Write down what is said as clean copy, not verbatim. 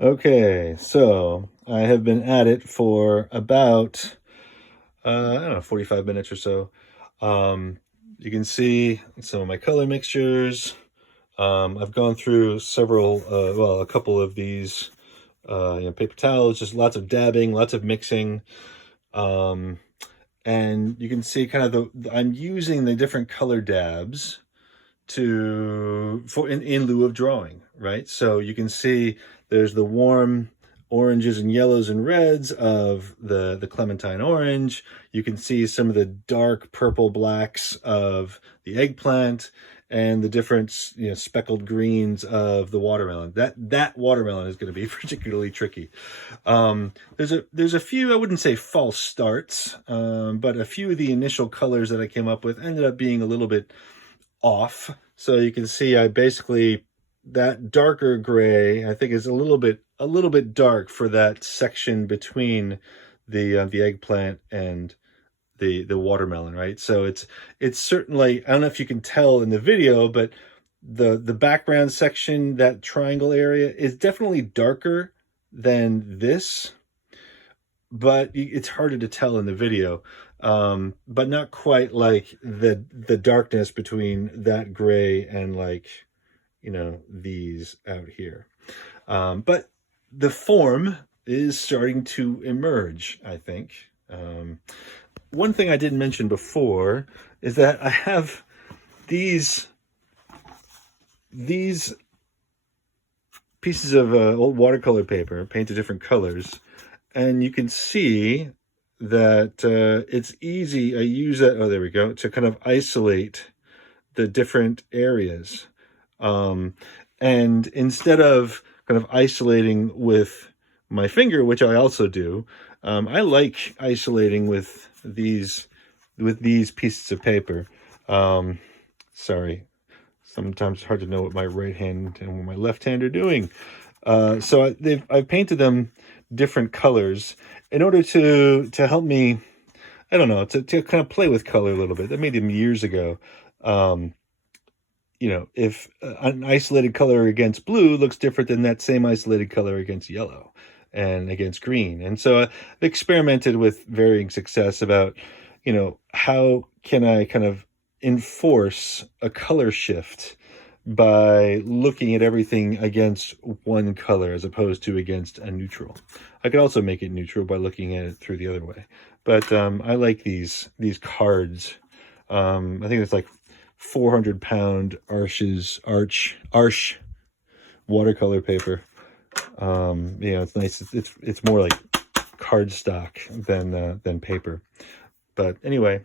Okay, so I have been at it for about, I don't know, 45 minutes or so. You can see some of my color mixtures. I've gone through several, well, a couple of these, paper towels, just lots of dabbing, lots of mixing. Um, and you can see kind of I'm using the different color dabs in lieu of drawing, right? So you can see there's the warm oranges and yellows and reds of the clementine orange. You can see some of the dark purple blacks of the eggplant and the different speckled greens of the watermelon. That watermelon is going to be particularly tricky. There's a few, I wouldn't say false starts, but a few of the initial colors that I came up with ended up being a little bit off. So you can see I basically, that darker gray I think is a little bit dark for that section between the eggplant and the watermelon, right? So it's certainly, I don't know if you can tell in the video, but the background section, that triangle area, is definitely darker than this, but it's harder to tell in the video. But not quite like the darkness between that gray and, like, these out here. But the form is starting to emerge, I think. One thing I didn't mention before is that I have these pieces of old watercolor paper painted different colors, and you can see that it's easy. I use that, oh, there we go, to kind of isolate the different areas. And instead of kind of isolating with my finger, which I also do, I like isolating with these pieces of paper. Sorry, sometimes it's hard to know what my right hand and what my left hand are doing. So I've painted them different colors in order to help me, I don't know, to kind of play with color a little bit. I made them years ago. If an isolated color against blue looks different than that same isolated color against yellow and against green. And so I've experimented with varying success about, how can I kind of enforce a color shift by looking at everything against one color as opposed to against a neutral. I could also make it neutral by looking at it through the other way. But I like these cards. I think it's like 400-pound Arches watercolor paper. It's nice. It's more like cardstock than paper. But anyway,